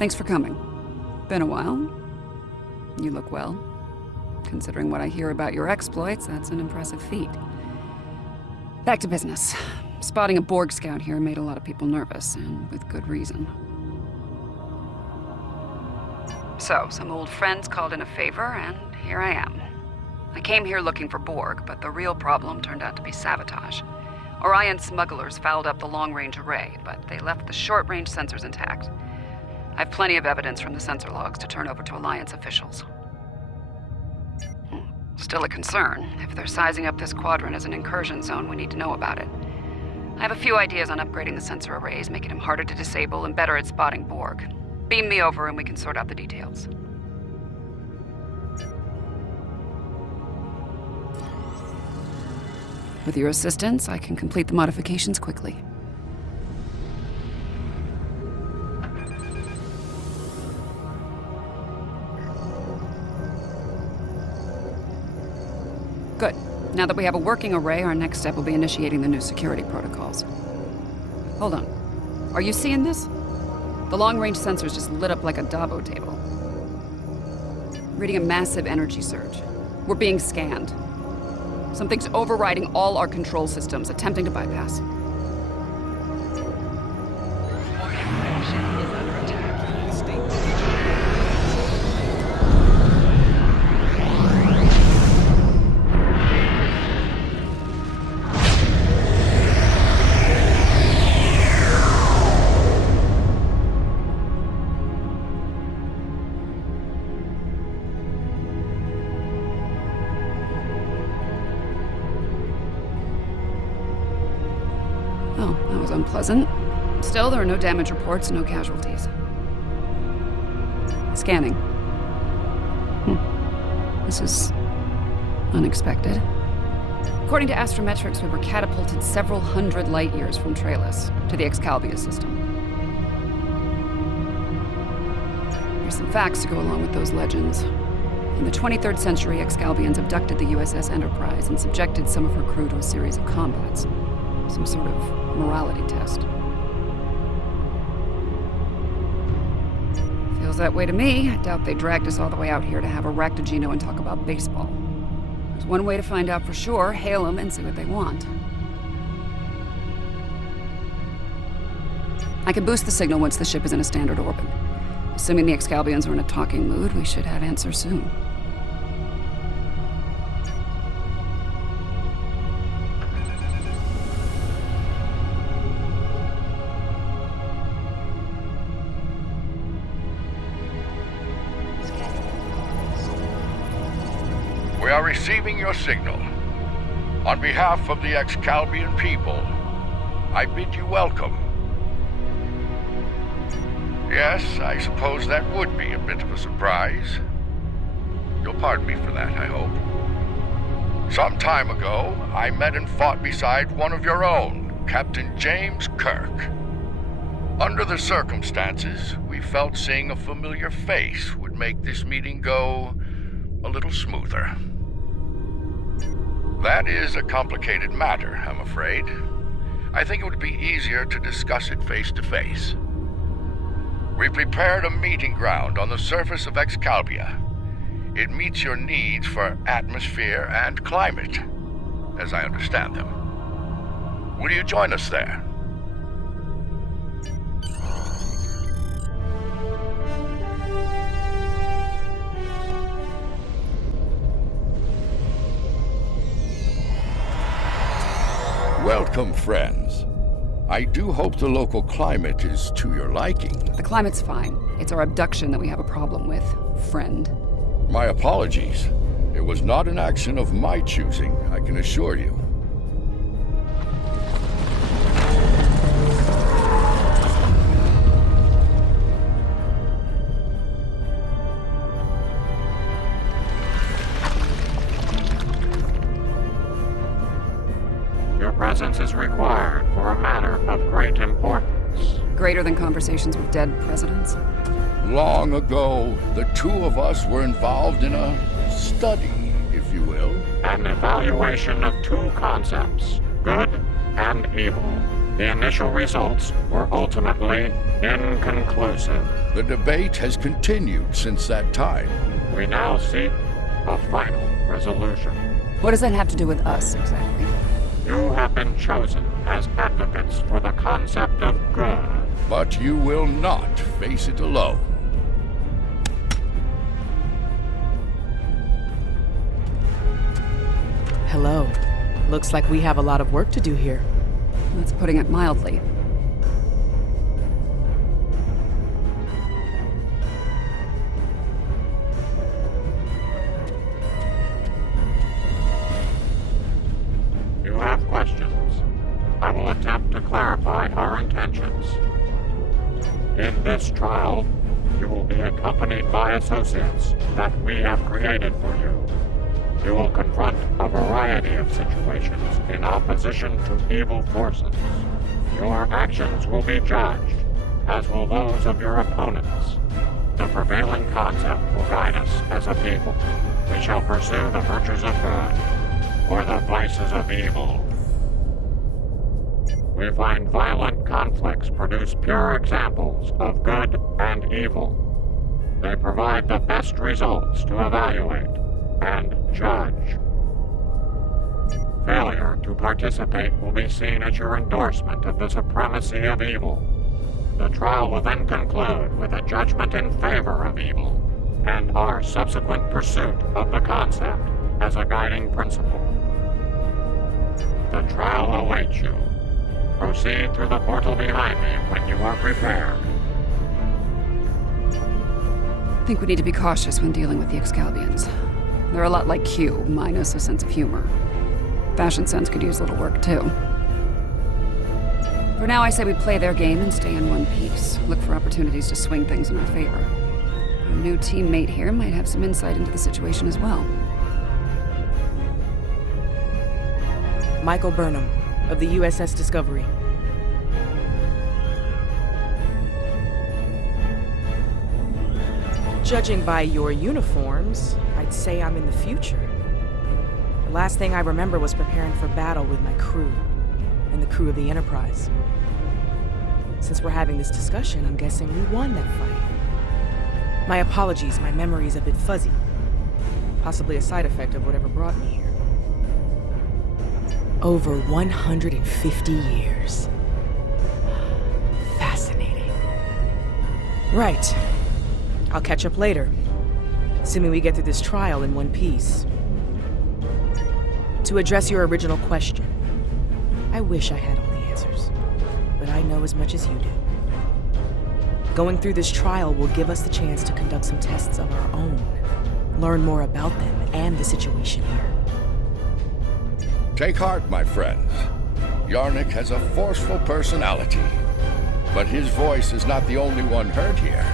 Thanks for coming. Been a while. You look well. Considering what I hear about your exploits, that's an impressive feat. Back to business. Spotting a Borg scout here made a lot of people nervous, and with good reason. So, some old friends called in a favor, and here I am. I came here looking for Borg, but the real problem turned out to be sabotage. Orion smugglers fouled up the long-range array, but they left the short-range sensors intact. I have plenty of evidence from the sensor logs to turn over to Alliance officials. Still a concern. If they're sizing up this quadrant as an incursion zone, we need to know about it. I have a few ideas on upgrading the sensor arrays, making them harder to disable and better at spotting Borg. Beam me over and we can sort out the details. With your assistance, I can complete the modifications quickly. Good. Now that we have a working array, our next step will be initiating the new security protocols. Hold on. Are you seeing this? The long-range sensors just lit up like a Dabo table. Reading a massive energy surge. We're being scanned. Something's overriding all our control systems, attempting to bypass. Oh, that was unpleasant. Still, there are no damage reports, no casualties. Scanning. This is unexpected. According to astrometrics, we were catapulted several hundred light years from Traelus to the Excalibur system. Here's some facts to go along with those legends. In the 23rd century, Excalbians abducted the USS Enterprise and subjected some of her crew to a series of combats. Some sort of morality test. Feels that way to me. I doubt they dragged us all the way out here to have a Ractogeno and talk about baseball. There's one way to find out for sure: hail them and see what they want. I can boost the signal once the ship is in a standard orbit. Assuming the Excalbians are in a talking mood, we should have answers soon. We are receiving your signal. On behalf of the Excalbian people, I bid you welcome. Yes, I suppose that would be a bit of a surprise. You'll pardon me for that, I hope. Some time ago, I met and fought beside one of your own, Captain James Kirk. Under the circumstances, we felt seeing a familiar face would make this meeting go a little smoother. That is a complicated matter, I'm afraid. I think it would be easier to discuss it face to face. We prepared a meeting ground on the surface of Excalibur. It meets your needs for atmosphere and climate, as I understand them. Will you join us there? Welcome, friends. I do hope the local climate is to your liking. The climate's fine. It's our abduction that we have a problem with, friend. My apologies. It was not an action of my choosing, I can assure you. Your presence is required for a matter of great importance. Greater than conversations with dead presidents? Long ago, the two of us were involved in a study, if you will. An evaluation of two concepts, good and evil. The initial results were ultimately inconclusive. The debate has continued since that time. We now seek a final resolution. What does that have to do with us, exactly? You have been chosen as advocates for the concept of good. But you will not face it alone. Hello. Looks like we have a lot of work to do here. That's putting it mildly. You have questions. I will attempt to clarify our intentions. In this trial, you will be accompanied by associates that we have created for you. You will confront a variety of situations in opposition to evil forces. Your actions will be judged, as will those of your opponents. The prevailing concept will guide us as a people. We shall pursue the virtues of good, or the vices of evil. We find violent conflicts produce pure examples of good and evil. They provide the best results to evaluate and judge. Failure to participate will be seen as your endorsement of the supremacy of evil. The trial will then conclude with a judgment in favor of evil, and our subsequent pursuit of the concept as a guiding principle. The trial awaits you. Proceed through the portal behind me when you are prepared. I think we need to be cautious when dealing with the Excalbians. They're a lot like Q, minus a sense of humor. Fashion sense could use a little work, too. For now, I say we play their game and stay in one piece. Look for opportunities to swing things in our favor. Our new teammate here might have some insight into the situation as well. Michael Burnham, of the USS Discovery. Judging by your uniforms, I'd say I'm in the future. The last thing I remember was preparing for battle with my crew, and the crew of the Enterprise. Since we're having this discussion, I'm guessing we won that fight. My apologies, my memory's a bit fuzzy. Possibly a side effect of whatever brought me here. Over 150 years. Fascinating. Right. I'll catch up later, assuming we get through this trial in one piece. To address your original question, I wish I had all the answers, but I know as much as you do. Going through this trial will give us the chance to conduct some tests of our own, learn more about them and the situation here. Take heart, my friends. Yarnik has a forceful personality, but his voice is not the only one heard here.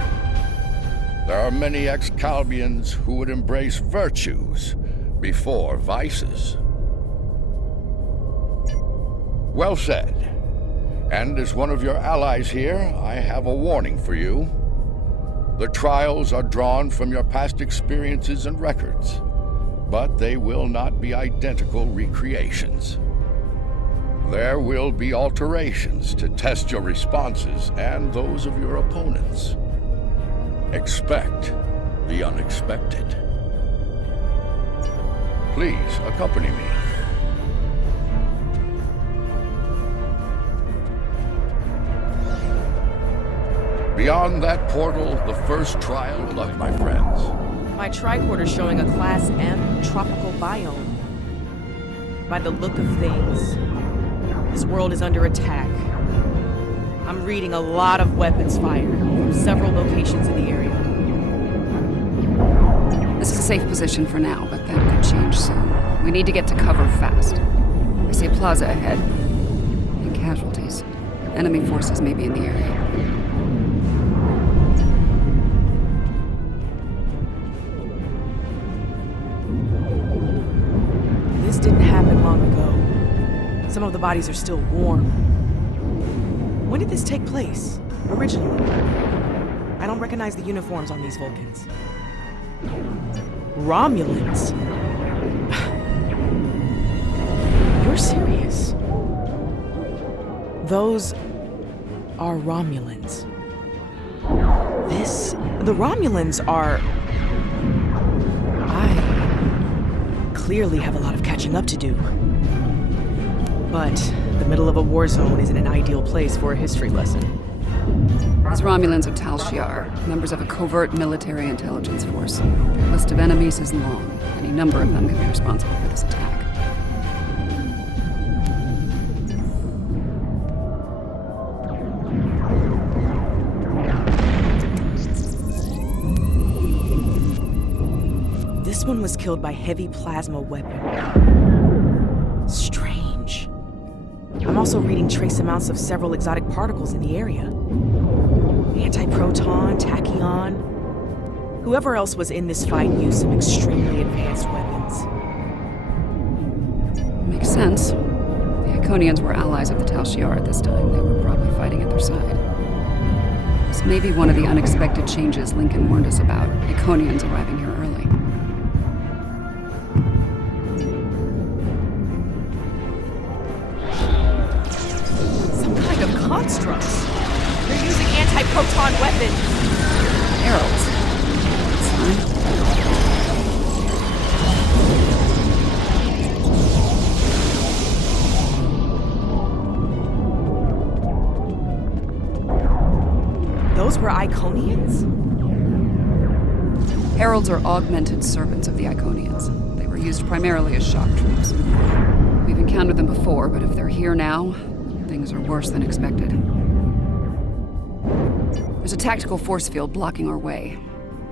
There are many Excalbians who would embrace virtues before vices. Well said. And as one of your allies here, I have a warning for you. The trials are drawn from your past experiences and records, but they will not be identical recreations. There will be alterations to test your responses and those of your opponents. Expect the unexpected. Please accompany me. Beyond that portal, the first trial. Good luck, my friends. My tricorder's showing a Class M tropical biome. By the look of things, this world is under attack. I'm reading a lot of weapons fired from several locations in the area. This is a safe position for now, but that could change soon. We need to get to cover fast. I see a plaza ahead. And casualties. Enemy forces may be in the area. This didn't happen long ago. Some of the bodies are still warm. When did this take place, originally? I don't recognize the uniforms on these Vulcans. Romulans? You're serious? Those are Romulans. The Romulans are... I clearly have a lot of catching up to do. But the middle of a war zone isn't an ideal place for a history lesson. These Romulans are Tal Shiar, members of a covert military intelligence force. Their list of enemies is long. Any number of them can be responsible for this attack. This one was killed by heavy plasma weapon. Strange. I'm also reading trace amounts of several exotic particles in the area. Antiproton, tachyon. Whoever else was in this fight used some extremely advanced weapons. Makes sense. The Iconians were allies of the Tal Shiar at this time. They were probably fighting at their side. This may be one of the unexpected changes Lincoln warned us about. Iconians arriving here early. Some kind of constructs. They're using anti-proton weapons. Heralds. Fine. Those were Iconians? Heralds are augmented servants of the Iconians. They were used primarily as shock troops. We've encountered them before, but if they're here now, things are worse than expected. There's a tactical force field blocking our way.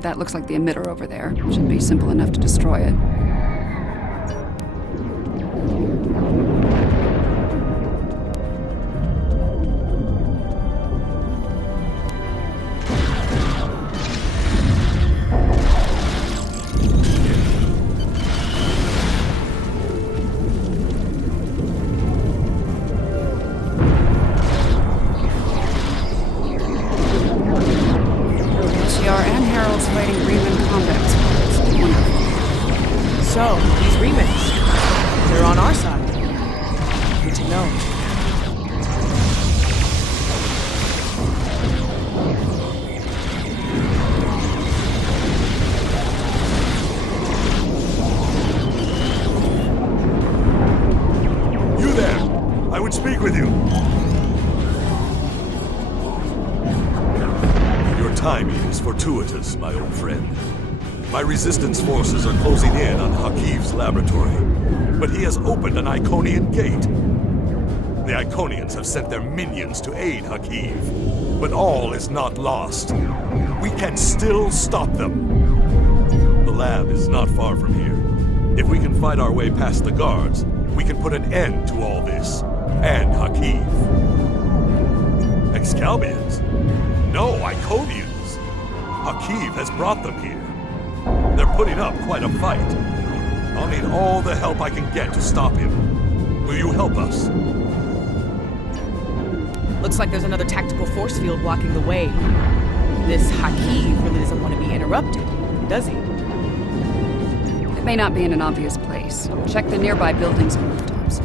That looks like the emitter over there. Should be simple enough to destroy it. So, these remnants, they're on our side. Good to know. You there! I would speak with you. Your timing is fortuitous, my old friend. My resistance forces are closing in on Hakiv's laboratory, but he has opened an Iconian gate. The Iconians have sent their minions to aid Hakiv, but all is not lost. We can still stop them. The lab is not far from here. If we can fight our way past the guards, we can put an end to all this, and Hakiv. Excalbians? No, Iconians. Hakiv has brought them here. They're putting up quite a fight. I'll need all the help I can get to stop him. Will you help us? Looks like there's another tactical force field blocking the way. This Hakiv really doesn't want to be interrupted, does he? It may not be in an obvious place. Check the nearby buildings and rooftops.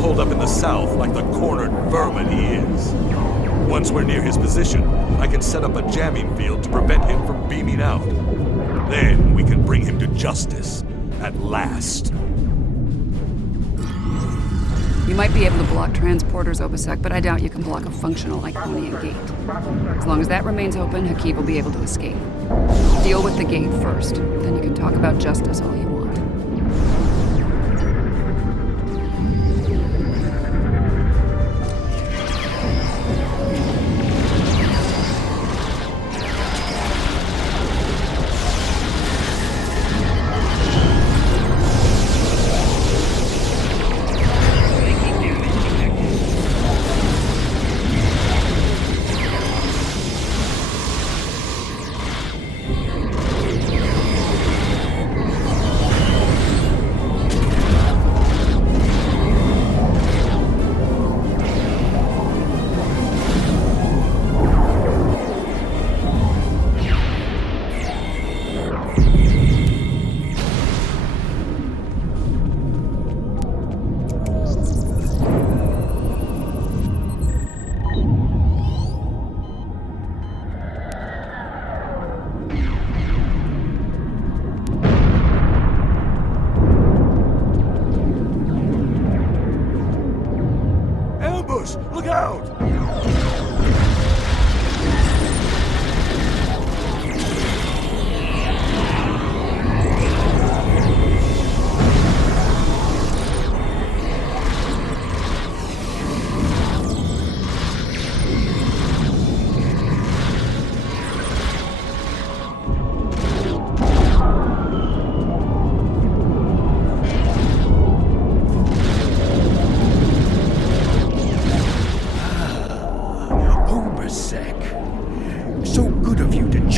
Hold up in the south like the cornered vermin he is. Once we're near his position, I can set up a jamming field to prevent him from beaming out. Then we can bring him to justice, at last. You might be able to block transporters, Obasek, but I doubt you can block a functional Iconian gate. As long as that remains open, Hakiv will be able to escape. Deal with the gate first, then you can talk about justice all you want.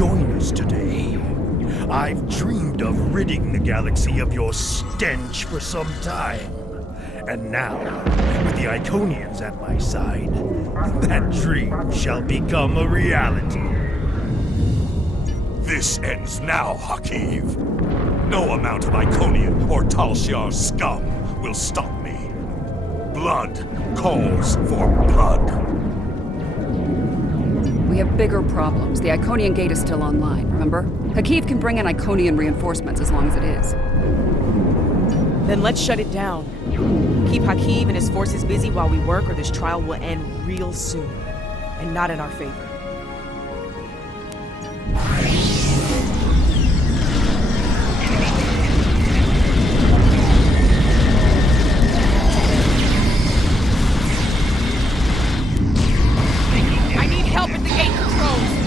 join us today. I've dreamed of ridding the galaxy of your stench for some time. And now, with the Iconians at my side, that dream shall become a reality. This ends now, Hakiv. No amount of Iconian or Tal Shiar scum will stop me. Blood calls for blood. We have bigger problems. The Iconian gate is still online, remember? Hakiv can bring in Iconian reinforcements as long as it is. Then let's shut it down. Keep Hakiv and his forces busy while we work, or this trial will end real soon. And not in our favor. I need help at the gate controls!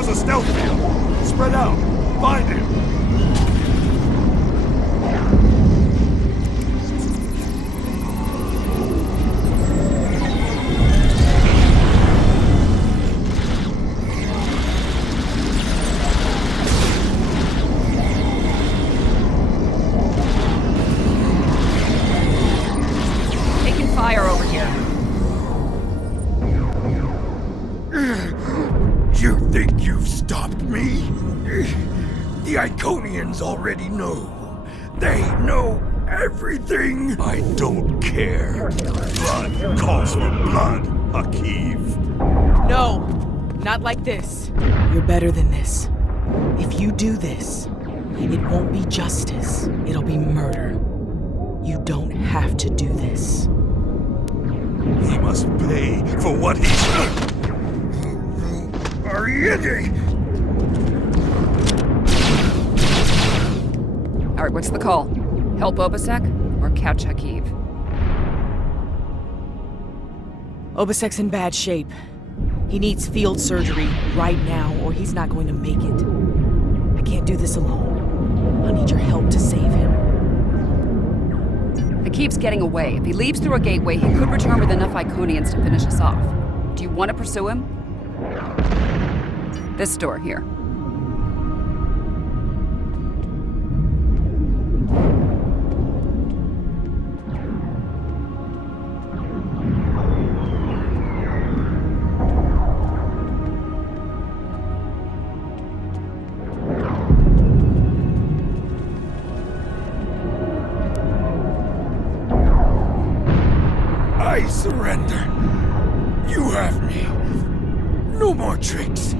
A stealth field. Spread out. Find him. Taking fire over here. You think you've stopped me? The Iconians already know. They know everything. I don't care. Blood calls for blood, Hakiv. No, not like this. You're better than this. If you do this, it won't be justice. It'll be murder. You don't have to do this. He must pay for what he's done. Alright, what's the call? Help Obasek or catch Hakiv? Obasek's in bad shape. He needs field surgery right now, or he's not going to make it. I can't do this alone. I'll need your help to save him. Hakiv's getting away. If he leaves through a gateway, he could return with enough Iconians to finish us off. Do you want to pursue him? This door here. I surrender. You have me. No more tricks.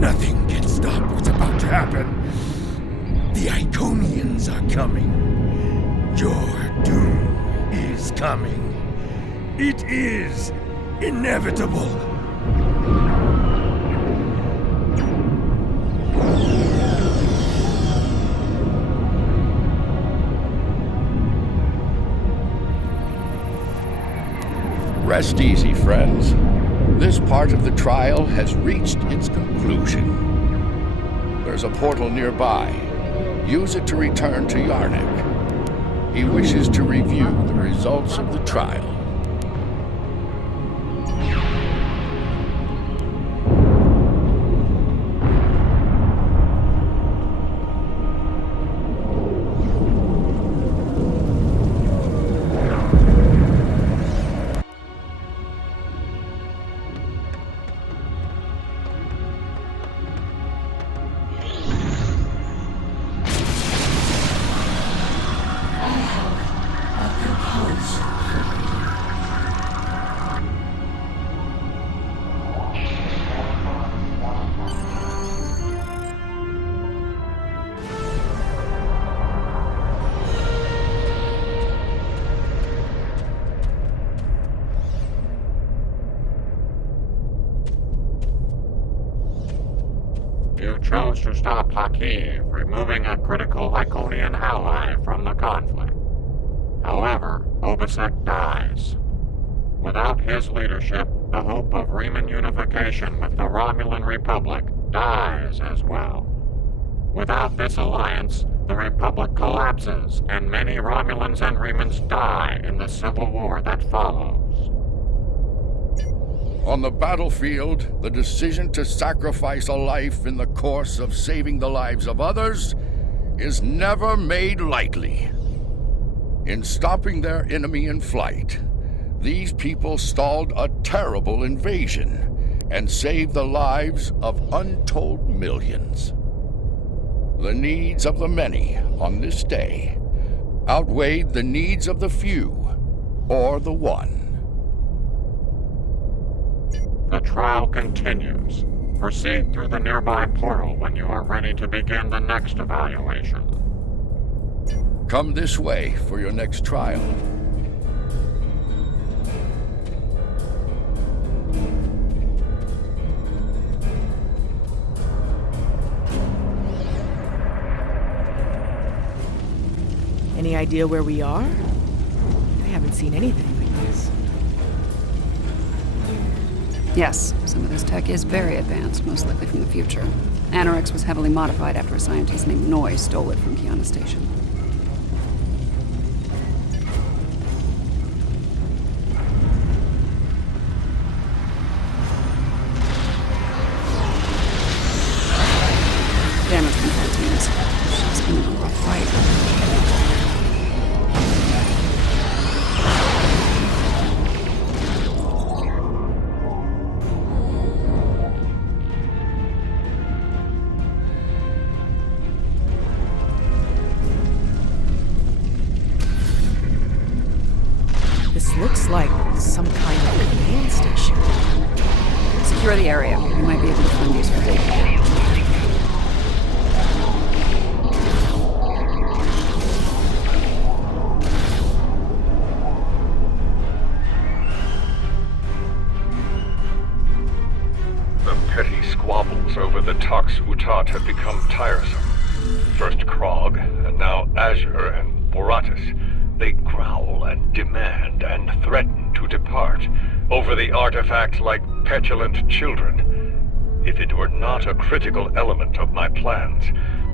Nothing can stop what's about to happen. The Iconians are coming. Your doom is coming. It is inevitable. Rest easy, friends. This part of the trial has reached its conclusion. There's a portal nearby. Use it to return to Yarnik. He wishes to review the results of the trial. You chose to stop Hakiv, removing a critical Iconian ally from the conflict. However, Obasek dies. Without his leadership, the hope of Riemann unification with the Romulan Republic dies as well. Without this alliance, the Republic collapses, and many Romulans and Remans die in the civil war that follows. On the battlefield, the decision to sacrifice a life in the course of saving the lives of others is never made lightly. In stopping their enemy in flight, these people stalled a terrible invasion and saved the lives of untold millions. The needs of the many on this day outweighed the needs of the few, or the one. The trial continues. Proceed through the nearby portal when you are ready to begin the next evaluation. Come this way for your next trial. Any idea where we are? I haven't seen anything like this. Yes, some of this tech is very advanced, most likely from the future. Anorex was heavily modified after a scientist named Noi stole it from Kiana Station. Damage control teams. She's in a rough fight. Looks like some kind of command station. Secure the area. We might be able to find useful data. The petty squabbles over the Tox Utat have become tiresome. First Krog, and now Azure and Boratus. They growl and demand and threaten to depart over the artifact like petulant children. If it were not a critical element of my plans,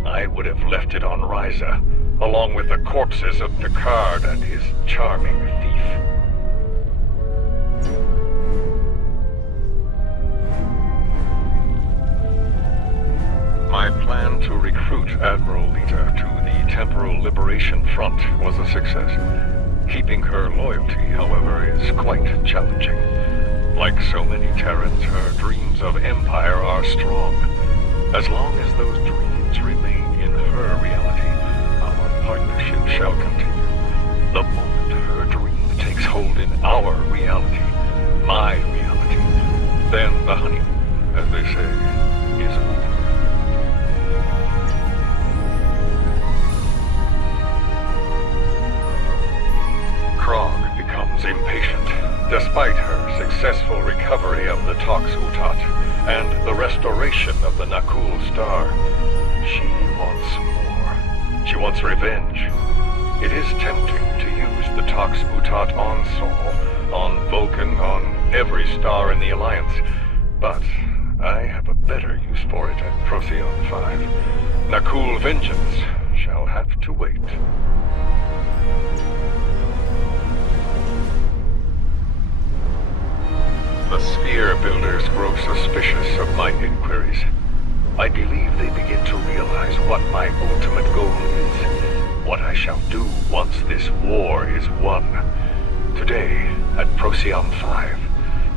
I would have left it on Ryza, along with the corpses of Picard and his charming thief. My plan to recruit Admiral Lita to the Temporal Liberation Front was a success. Keeping her loyalty, however, is quite challenging. Like so many Terrans, her dreams of empire are strong. As long as those dreams remain in her reality, our partnership shall continue. The moment her dream takes hold in our reality, my reality, then the honeymoon, as they say, is over. Krog becomes impatient, despite her successful recovery of the Tox Utat and the restoration of the Nakul Star. She wants more. She wants revenge. It is tempting to use the Tox Utat on Sol, on Vulcan, on every star in the Alliance, but I have a better use for it at Procyon 5. Nakul vengeance shall have to wait. The Sphere Builders grow suspicious of my inquiries. I believe they begin to realize what my ultimate goal is, what I shall do once this war is won. Today, at Procyon 5,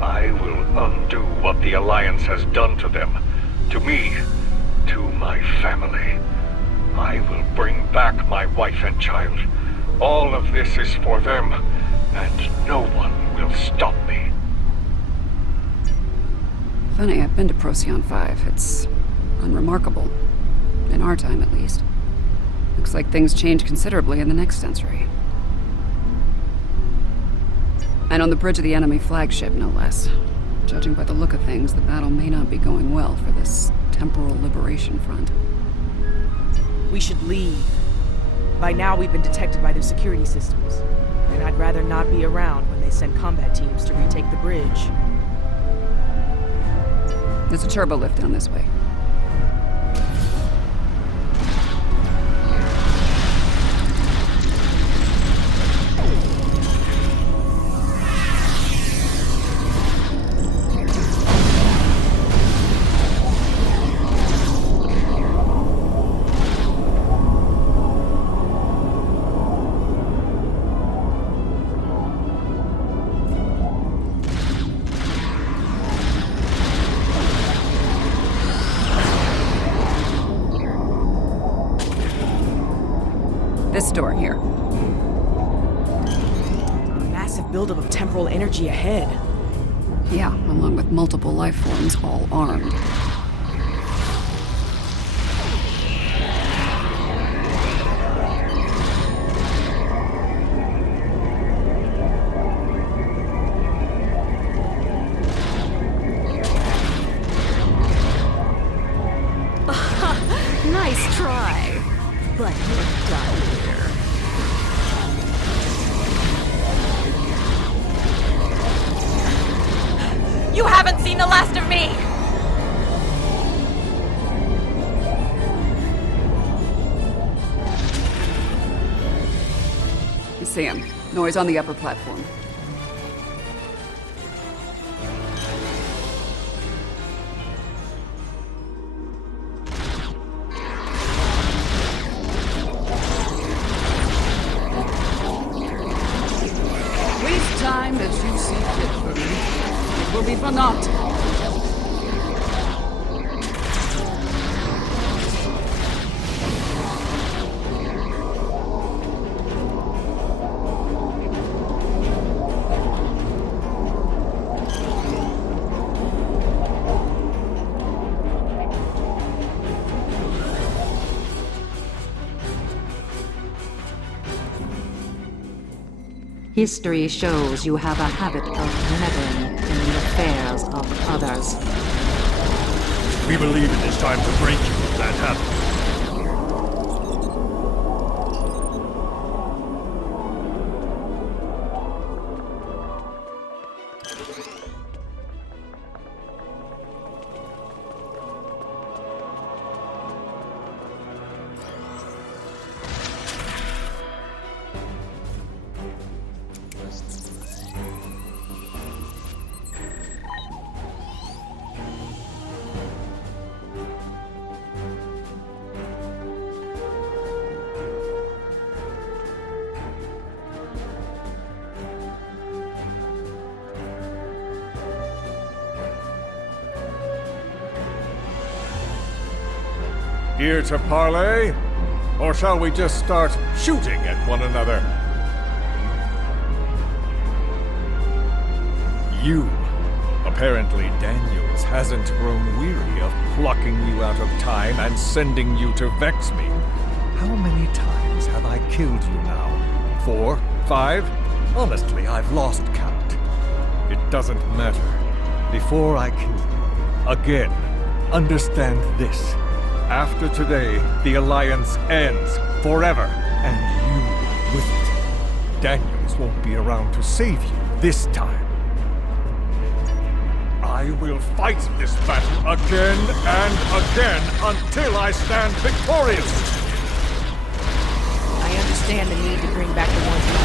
I will undo what the Alliance has done to them, to me, to my family. I will bring back my wife and child. All of this is for them, and no one will stop me. Funny, I've been to Procyon 5. It's unremarkable. In our time, at least. Looks like things change considerably in the next century. And on the bridge of the enemy flagship, no less. Judging by the look of things, the battle may not be going well for this Temporal Liberation Front. We should leave. By now, we've been detected by their security systems. And I'd rather not be around when they send combat teams to retake the bridge. There's a turbo lift down this way. This door here. Massive buildup of temporal energy ahead. Yeah, along with multiple life forms, all armed. Nice try, but you're done here. You haven't seen the last of me! You see him. Noise on the upper platform. Waste time as you see fit for me. It will be for naught. History shows you have a habit of meddling in the affairs of others. We believe it is time to break you of that habit. Here to parley? Or shall we just start shooting at one another? You. Apparently Daniels hasn't grown weary of plucking you out of time and sending you to vex me. How many times have I killed you now? 4? 5? Honestly, I've lost count. It doesn't matter. Before I kill you, again, understand this. After today, the Alliance ends forever, and you with it. Daniels won't be around to save you this time. I will fight this battle again and again until I stand victorious! I understand the need to bring back the ones we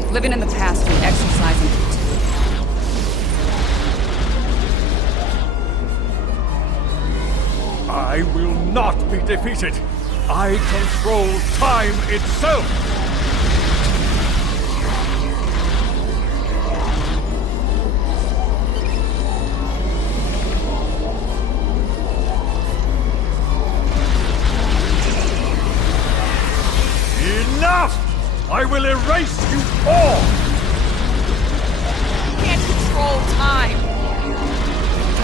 lost. Living in the past and exercising futility. I will not be defeated! I control time itself! Enough! I will erase you all! You can't control time!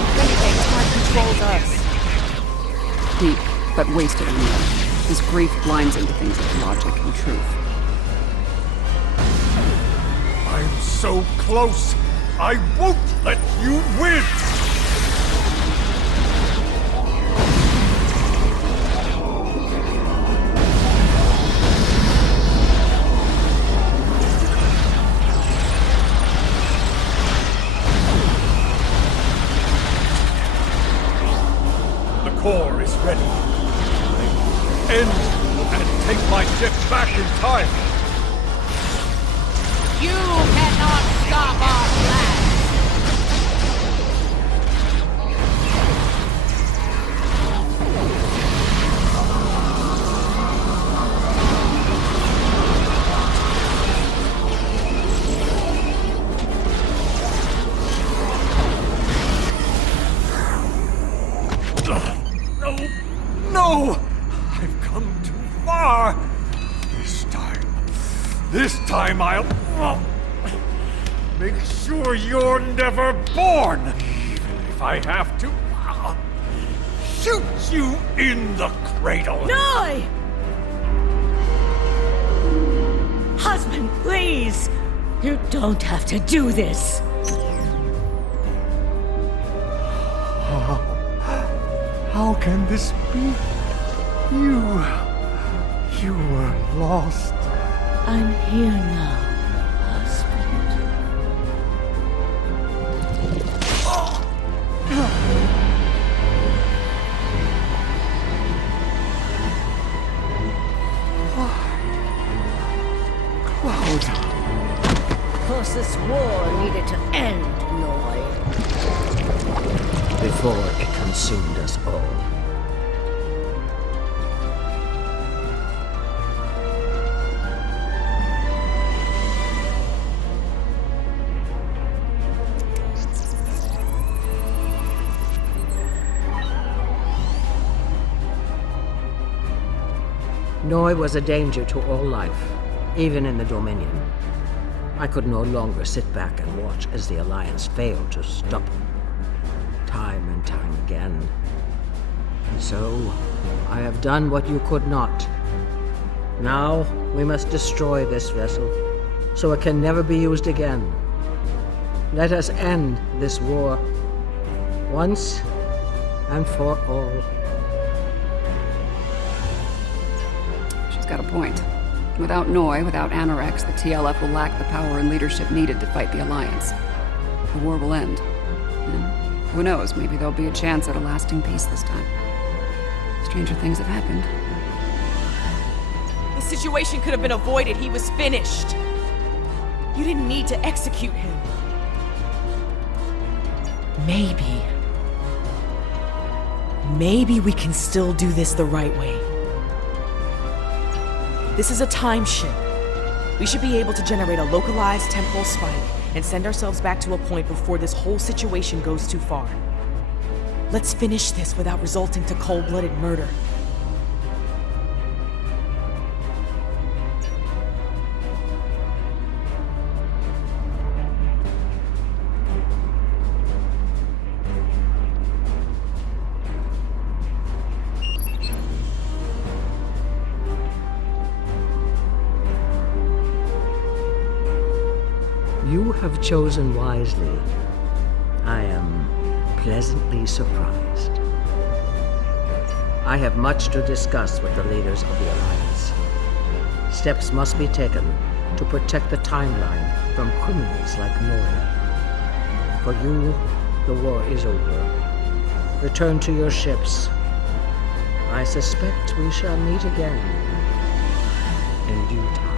If anything, time controls us. Deep, but wasted on you. His grief blinds him to things like logic and truth. I'm so close! I won't let you win! The core is ready. End and take my ship back in time. You cannot stop our plan! No! No! I've come too time I'll make sure you're never born, even if I have to shoot you in the cradle. No! Husband, please! You don't have to do this! How can this be? You were lost. I'm here now, husband. Cloud. Of course, this war needed to end, Noi. Before it consumed us all. Noi was a danger to all life, even in the Dominion. I could no longer sit back and watch as the Alliance failed to stop him. Time and time again. And so, I have done what you could not. Now, we must destroy this vessel, so it can never be used again. Let us end this war, once and for all. She's got a point. Without Noi, without Anorex, the TLF will lack the power and leadership needed to fight the Alliance. The war will end. And who knows, maybe there'll be a chance at a lasting peace this time. Stranger things have happened. The situation could have been avoided. He was finished. You didn't need to execute him. Maybe we can still do this the right way. This is a time ship. We should be able to generate a localized temporal spike and send ourselves back to a point before this whole situation goes too far. Let's finish this without resulting to cold-blooded murder. You have chosen wisely. I am pleasantly surprised. I have much to discuss with the leaders of the Alliance. Steps must be taken to protect the timeline from criminals like Noi. For you, the war is over. Return to your ships. I suspect we shall meet again in due time.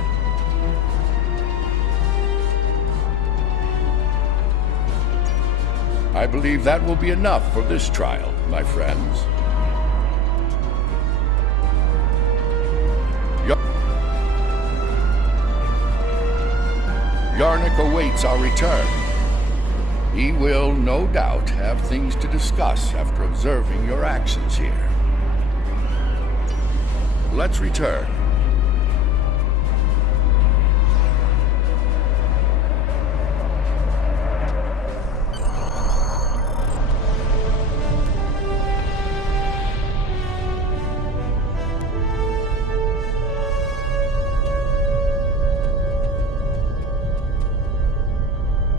I believe that will be enough for this trial, my friends. Yarnik awaits our return. He will, no doubt, have things to discuss after observing your actions here. Let's return.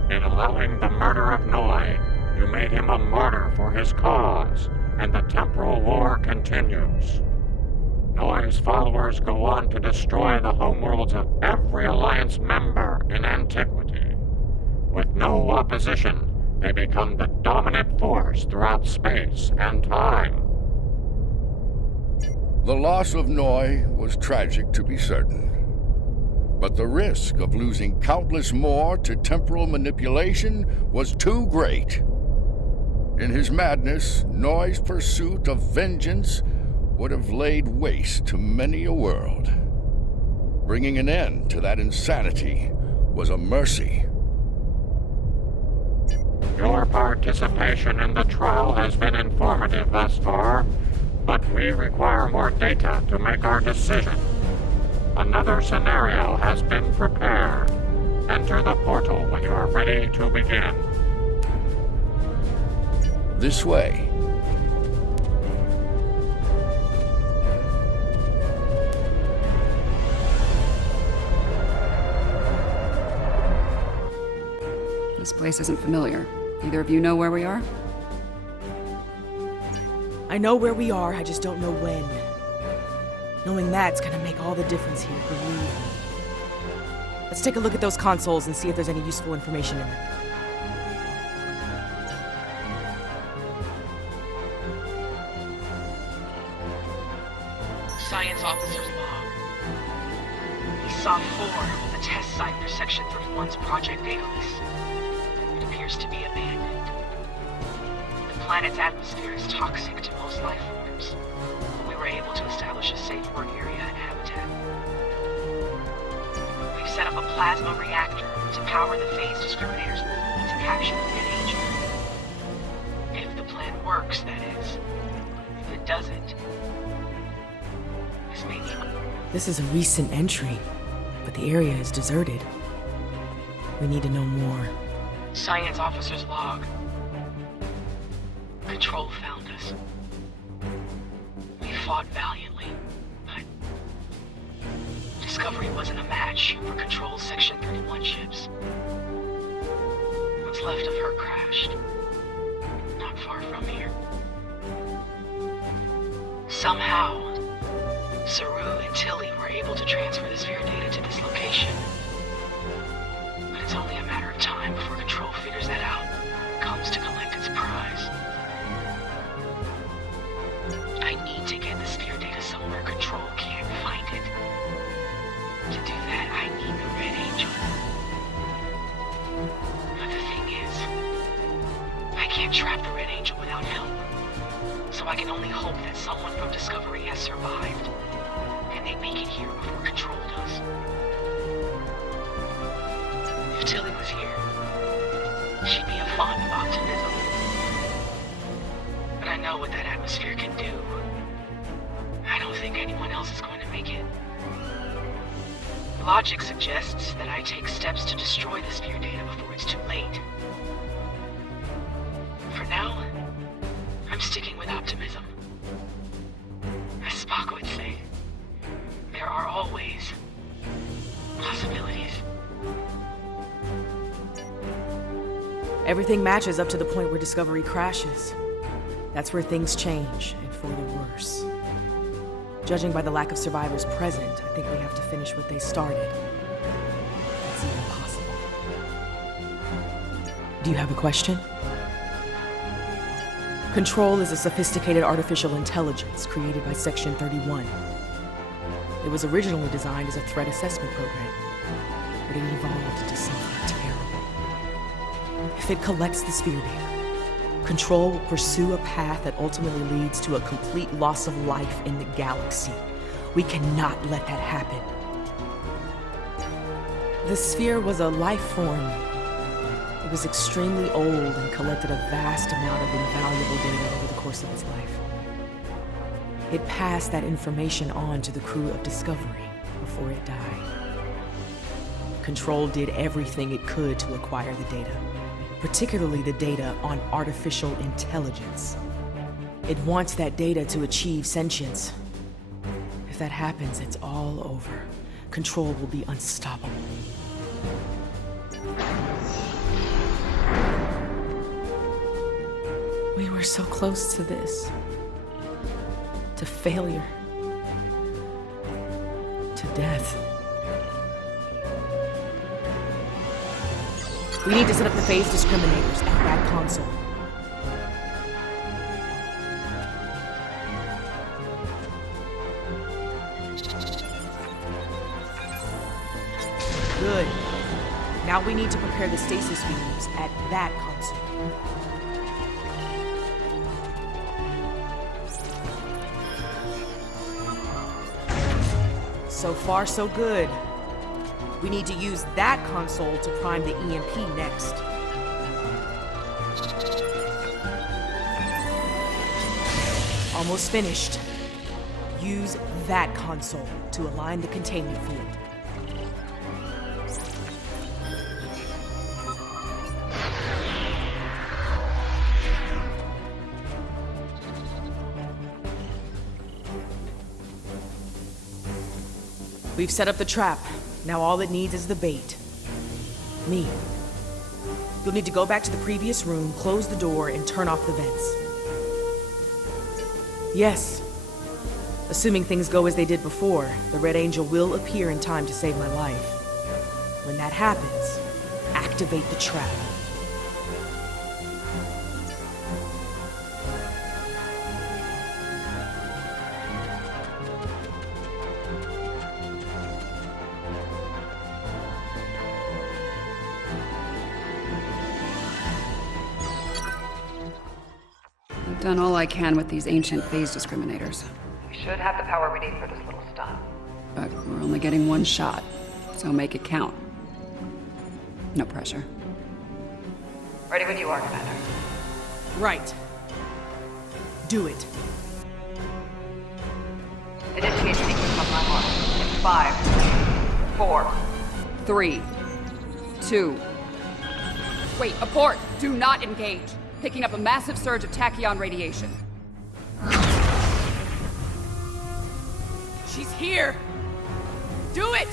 In allowing the murder of Noi, you made him a martyr for his cause, and the temporal war continues. Noi's followers go on to destroy the homeworlds of every Alliance member in antiquity. With no opposition, they become the dominant force throughout space and time. The loss of Noi was tragic, to be certain. But the risk of losing countless more to temporal manipulation was too great. In his madness, Noi's pursuit of vengeance would have laid waste to many a world. Bringing an end to that insanity was a mercy. Your participation in the trial has been informative thus far, but we require more data to make our decision. Another scenario has been prepared. Enter the portal when you are ready to begin. This way. This place isn't familiar. Either of you know where we are? I know where we are, I just don't know when. Knowing that's gonna make all the difference here, believe me. Let's take a look at those consoles and see if there's any useful information in them. Science officer's log. ESOP 4 was a test site for Section 31's Project Daedalus. It appears to be abandoned. The planet's atmosphere is toxic to most life forms. We were able to establish a safe work area and habitat. We've set up a plasma reactor to power the phase discriminators movement to capture the Red Angel. If the plan works, that is. If it doesn't, this may be... This is a recent entry, but the area is deserted. We need to know more. Science officer's log. Control found us. We fought valiantly, but Discovery wasn't a match for Control's Section 31 ships. What's left of her crashed, not far from here. Somehow, Saru and Tilly were able to transfer the sphere data to this location. But it's only a matter of time before Control figures that out and comes to collect its prize. I need to get the sphere data somewhere Control can't find it. To do that, I need the Red Angel. But the thing is, I can't trap the Red Angel without help. So I can only hope that someone from Discovery has survived, and they make it here before Control does. If Tilly was here, she'd be a font of optimism. But I know what that atmosphere can do. I don't think anyone else is going to make it. Logic suggests that I take steps to destroy the sphere data before it's too late. For now, I'm sticking with optimism. As Spock would say, there are always possibilities. Everything matches up to the point where Discovery crashes. That's where things change, and for the worse. Judging by the lack of survivors present, I think we have to finish what they started. That's even possible. Do you have a question? Control is a sophisticated artificial intelligence created by Section 31. It was originally designed as a threat assessment program, but it evolved into something terrible. If it collects the sphere data, Control will pursue a path that ultimately leads to a complete loss of life in the galaxy. We cannot let that happen. The sphere was a life form. It was extremely old and collected a vast amount of invaluable data over the course of its life. It passed that information on to the crew of Discovery before it died. Control did everything it could to acquire the data, particularly the data on artificial intelligence. It wants that data to achieve sentience. If that happens, it's all over. Control will be unstoppable. We were so close to this. To failure. To death. We need to set up the phase discriminators at that console. Good. Now we need to prepare the stasis beams at that console. So far, so good. We need to use that console to prime the EMP next. Almost finished. use that console to align the containment field. We've set up the trap. Now all it needs is the bait. Me. You'll need to go back to the previous room, close the door, and turn off the vents. Yes. Assuming things go as they did before, the Red Angel will appear in time to save my life. When that happens, activate the trap. I've done all I can with these ancient phase discriminators. We should have the power we need for this little stunt. But we're only getting one shot, so make it count. No pressure. Ready when you are, Commander. Right. Do it. Initiate sequence on my mark. In 5, 4, 3, 2. Wait, abort! Do not engage. Picking up a massive surge of tachyon radiation. She's here! Do it!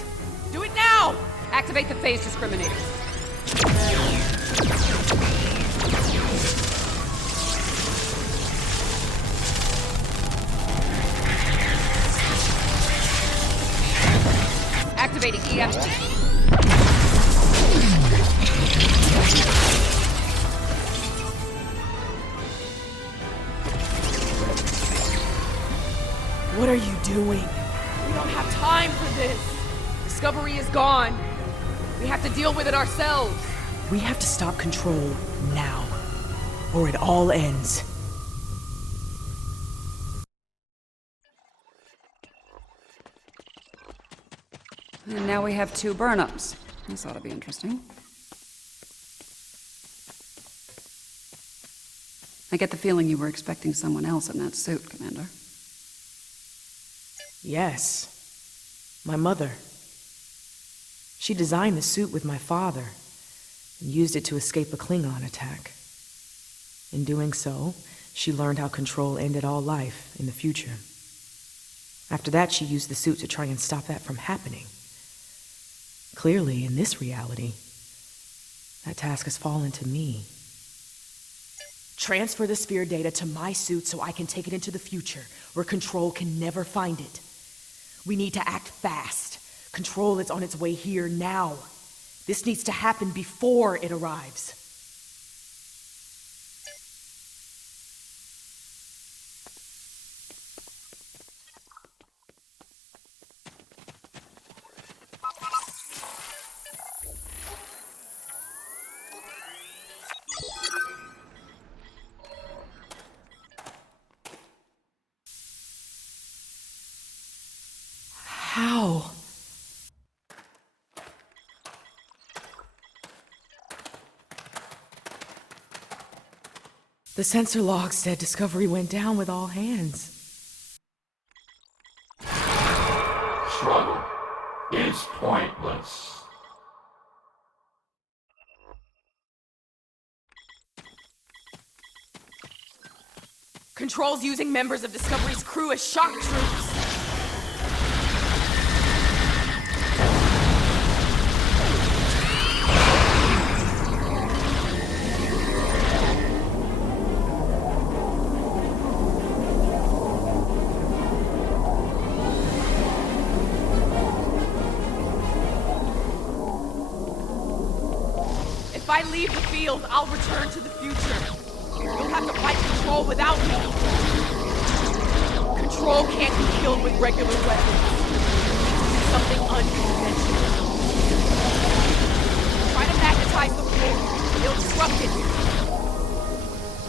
Do it now! Activate the phase discriminator. Activating EMP. What are you doing? We don't have time for this. Discovery is gone. We have to deal with it ourselves. We have to stop Control now, or it all ends. And now we have 2 burn-ups. This ought to be interesting. I get the feeling you were expecting someone else in that suit, Commander. Yes. My mother. She designed the suit with my father and used it to escape a Klingon attack. In doing so, she learned how Control ended all life in the future. After that, she used the suit to try and stop that from happening. Clearly, in this reality, that task has fallen to me. Transfer the sphere data to my suit so I can take it into the future, where Control can never find it. We need to act fast. Control is on its way here now. This needs to happen before it arrives. How? The sensor log said Discovery went down with all hands. Struggle is pointless. Control's using members of Discovery's crew as shock troops. If I leave the field, I'll return to the future. You'll have to fight Control without me. Control can't be killed with regular weapons. Something unconventional. Try to magnetize the core. It'll disrupt it.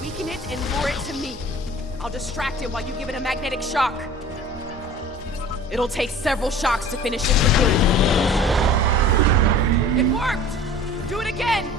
Weaken it and lure it to me. I'll distract it while you give it a magnetic shock. It'll take several shocks to finish it for good. It worked! Do it again!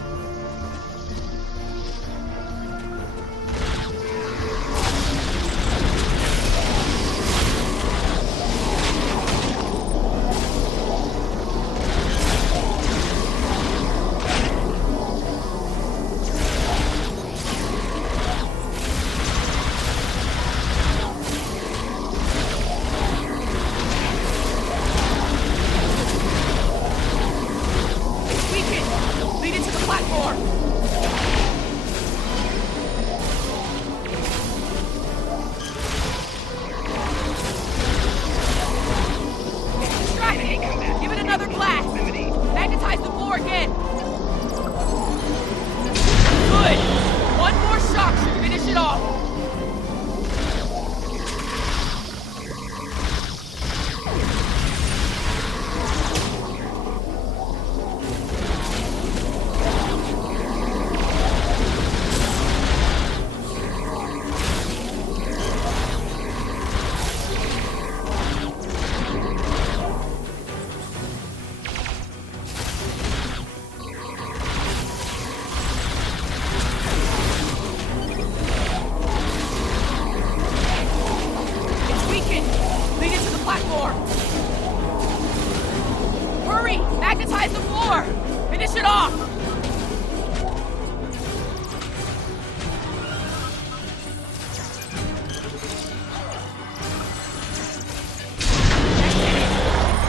off!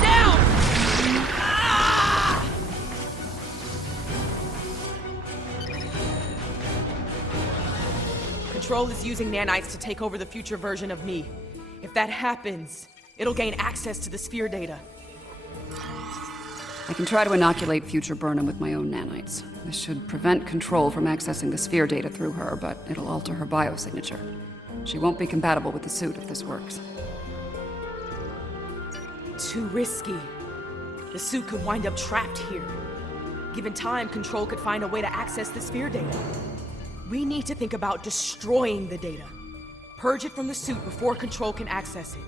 Down! Ah! Control is using nanites to take over the future version of me. If that happens, it'll gain access to the sphere data. I can try to inoculate future Burnham with my own nanites. This should prevent Control from accessing the sphere data through her, but it'll alter her biosignature. She won't be compatible with the suit if this works. Too risky. The suit could wind up trapped here. Given time, Control could find a way to access the sphere data. We need to think about destroying the data. Purge it from the suit before Control can access it.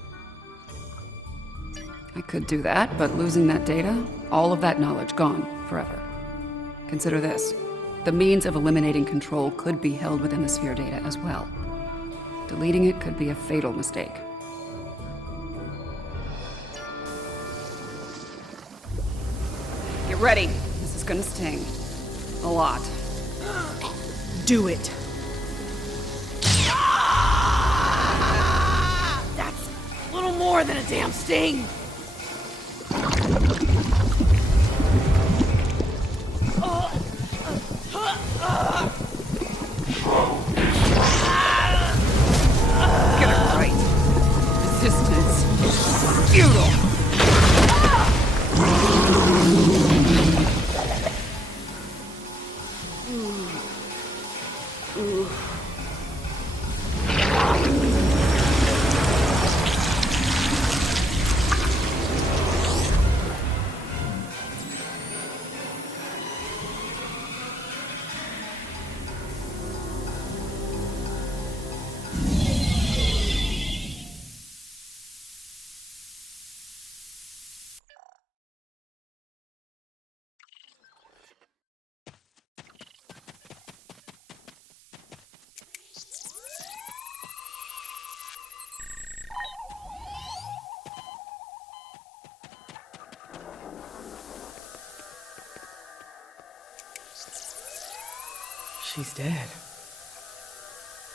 I could do that, but losing that data, all of that knowledge gone forever. Consider this. The means of eliminating Control could be held within the sphere data as well. Deleting it could be a fatal mistake. Get ready. This is gonna sting. A lot. Do it. That's a little more than a damn sting! Get it right. Resistance is futile. She's dead.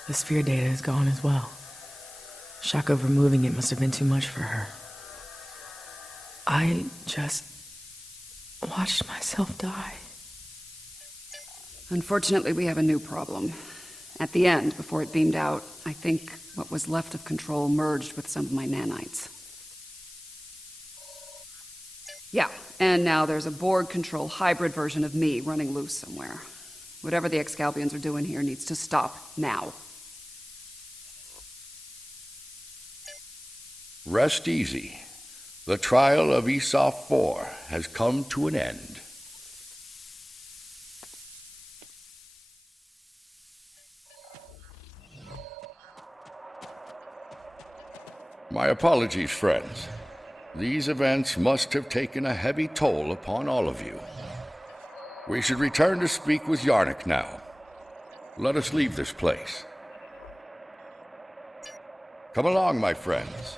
The sphere data is gone as well. Shock of removing it must have been too much for her. I just watched myself die. Unfortunately, we have a new problem. At the end, before it beamed out, I think what was left of Control merged with some of my nanites. Yeah, and now there's a Borg Control hybrid version of me running loose somewhere. Whatever the Excalbians are doing here needs to stop now. Rest easy. The trial of Esau 4 has come to an end. My apologies, friends. These events must have taken a heavy toll upon all of you. We should return to speak with Yarnik now. Let us leave this place. Come along, my friends.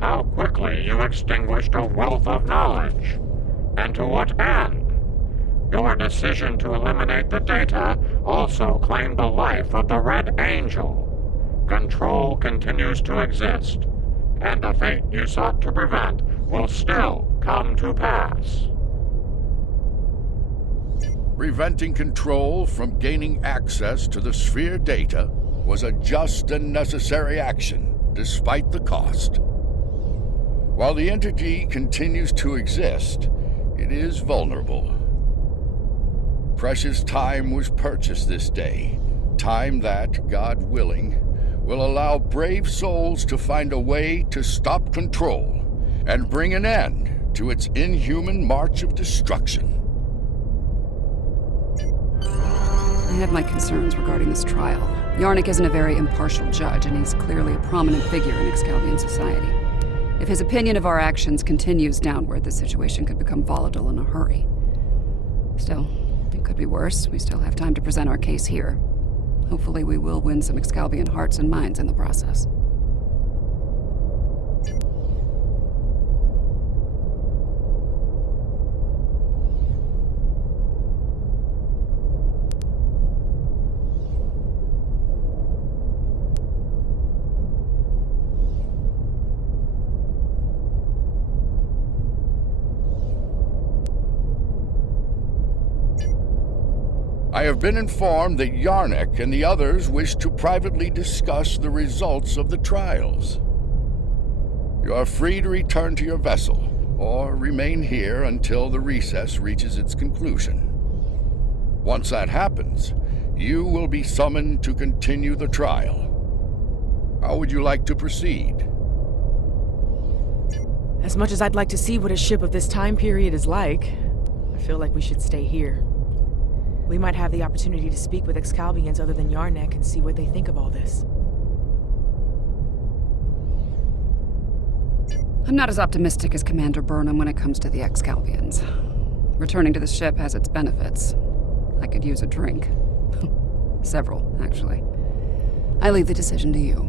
How quickly you extinguished a wealth of knowledge. And to what end? Your decision to eliminate the data also claimed the life of the Red Angel. Control continues to exist, and the fate you sought to prevent will still come to pass. Preventing Control from gaining access to the sphere data was a just and necessary action, despite the cost. While the entity continues to exist, it is vulnerable. Precious time was purchased this day, time that, God willing, will allow brave souls to find a way to stop Control and bring an end to its inhuman march of destruction. I have my concerns regarding this trial. Yarnik isn't a very impartial judge, and he's clearly a prominent figure in Excalbian society. If his opinion of our actions continues downward, the situation could become volatile in a hurry. Still, it could be worse. We still have time to present our case here. Hopefully we will win some Excalbian hearts and minds in the process. I have been informed that Yarnek and the others wish to privately discuss the results of the trials. You are free to return to your vessel, or remain here until the recess reaches its conclusion. Once that happens, you will be summoned to continue the trial. How would you like to proceed? As much as I'd like to see what a ship of this time period is like, I feel like we should stay here. We might have the opportunity to speak with Excalbians other than Yarnek and see what they think of all this. I'm not as optimistic as Commander Burnham when it comes to the Excalbians. Returning to the ship has its benefits. I could use a drink. Several, actually. I leave the decision to you.